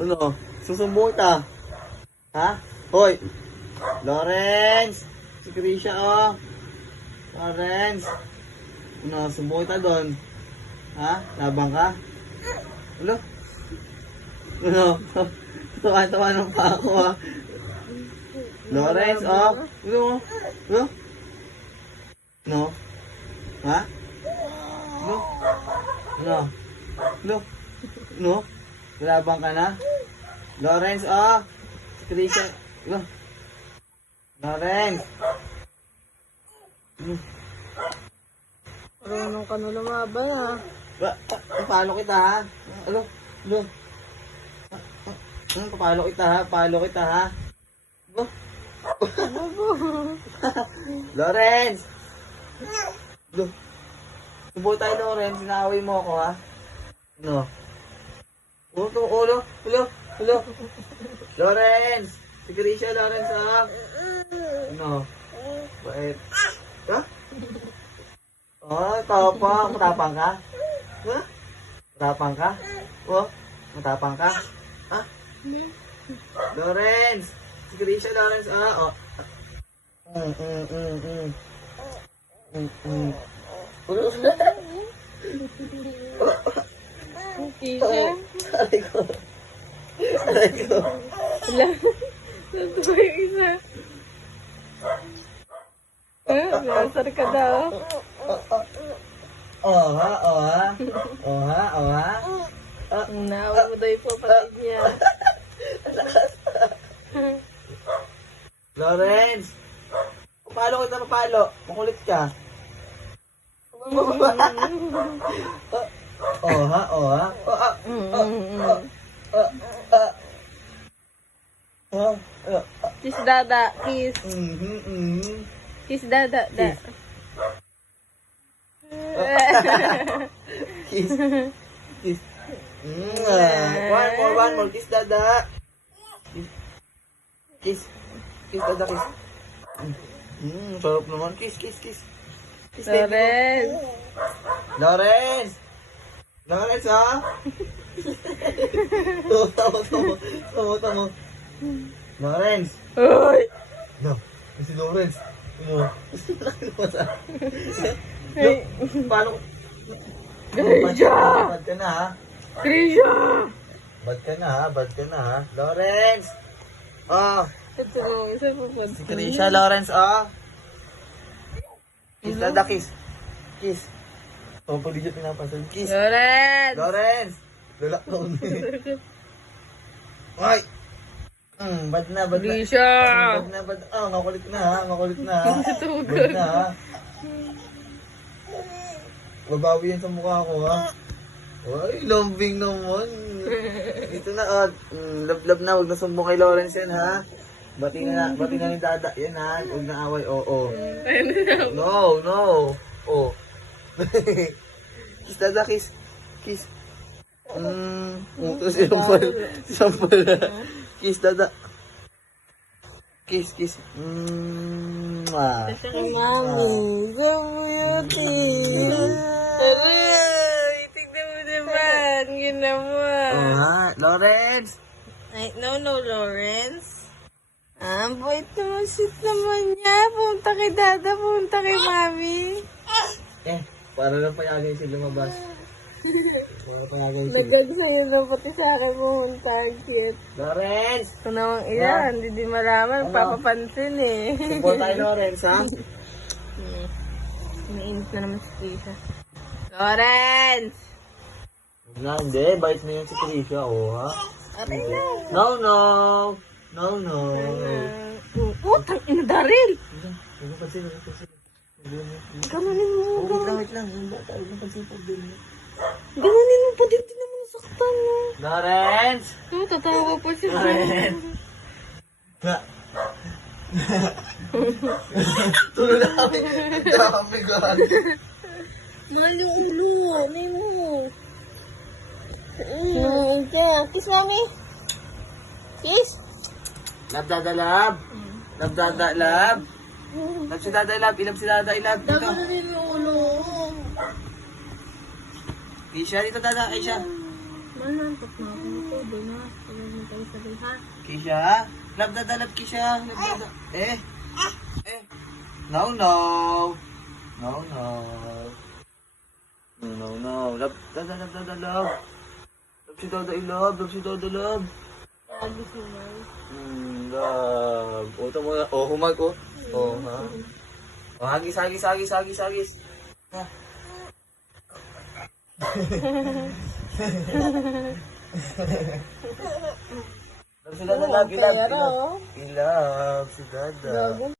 Ano? Susumbong kita. Ha? Hoy! Lawrence! Si Krisha, oh. Lawrence! Ano? Sumbong kita doon. Ha? Labang ka? Ano? Ano? Tawa-tawa ng pa ako, ha? Lawrence, oh. Ano? Ano? No? Ha? No? No? No? No? Labang ka na? Lawrence, oh! Si Krisha. No? Lawrence! Marunong ka na lumaban, ha? Papalo kita, ha? Ano? Ano? Papalo kita, ha? Papalo kita, ha? Ano? Ano po? Lawrence! Ano? Subuhay tayo, Lawrence. Sinaaway mo ako, ha? Ano? Ulo? Ulo? Lawrence! Si Krisha, Lawrence, ha? Ano? Bait? Ha? Oh, tapang. Matapang ka? Ha? Matapang ka? Oh? Matapang ka? Ha? Lawrence! Si Krisha, Lawrence, ha? Oh. Ulo? Kisha? Aray ko. Aray ko. Wala. Natuwa yung isa. Nasar ka daw. Oh ha, oh ha. Oh ha, oh ha. Naawa mo daw yung papatid niya. Lawrence! Papalo kita, papalo. Makulit ka. Oh ha, oh ha. Kiss dada, kiss. Kiss dada, da. Kiss. Kiss. One more. Kiss, dada. Kiss. Kiss, dada, kiss. Sarap naman. Kiss. Kiss, Lawrence. Lawrence! Lawrence, ha? Tama. Lawrence! Uy! No, si Lawrence. Ano? Laki naman sa... Ay. Paano? Krisha! Bad ka na, ha? Krisha! Bad ka na, ha? Lawrence! Oh, Ito mo, isa pa si Krisha, Lawrence, oh. Kiss, dada, kiss. Kiss. Oh, pag di siya pinapansin. Kiss. Lawrence! Lawrence! Lalak na ulit. Ay! Bad na. Krisha! Bad. Makulit na, ha? Bad na, ha? Babawi yan sa mukha ko, ha? Ay, lambing naman. Ito na, love na. Huwag na sumbong kay Lawrence yan, ha? Bati na ni dada. Yan, ha? Huwag na away, oo. No. Oh. Kiss, dada, kiss. Kiss. Ito si Sampal. Kiss, dada. Kiss. Kasi kay mami. So beauty. Aray! Tignan mo naman. Ginawa. Oh, ha? Lawrence! Ay, no, Lawrence. Bait naman, sweet naman niya. Punta kay dada, punta kay mami. Para lang payagay sila lumabas. Para payagay sila. Lagad sa'yo na pati sa akin pumunta. Cute. Lawrence! Ito namang iyan, hindi din malaman. Ano? Papapansin eh. Support tayo, Lawrence, ha? Umiinit na naman si Krisha. Lawrence! Hindi. Bait na yan si Krisha, oh, ha? Aray na. No. Utang ina Daryl! Huwag pansin. Ganunin mo. Wait lang. Yung bata, huwag pansin pag din. Ganunin mo pa din. Di naman nasaktan mo. Lawrence! Tatawa pa siya. Lawrence! Tulo na kami. Dami gan. Mahal yung ulo. Ano mo? Kiss mami. Kiss. Love, dada, love. Love, dada, love. Love si dada, love. Ilab si dada, ilab. Dito. Ganunin yung ulo. Aisha, dito, dada. Aisha. Manantok na ako. Doon na. Sabay mo tayo sabay ha. Kisha? Love na dalab, Kisha. No, no. No, no. No, no, no. Love, love. Love si Dada, love. Love si Dada, love. Lagi sumay. Love. O, ito mo. O, humag, o. O, ha? O, hagis. Ha? Love si Dada, love. Pero, Ilove si Dada.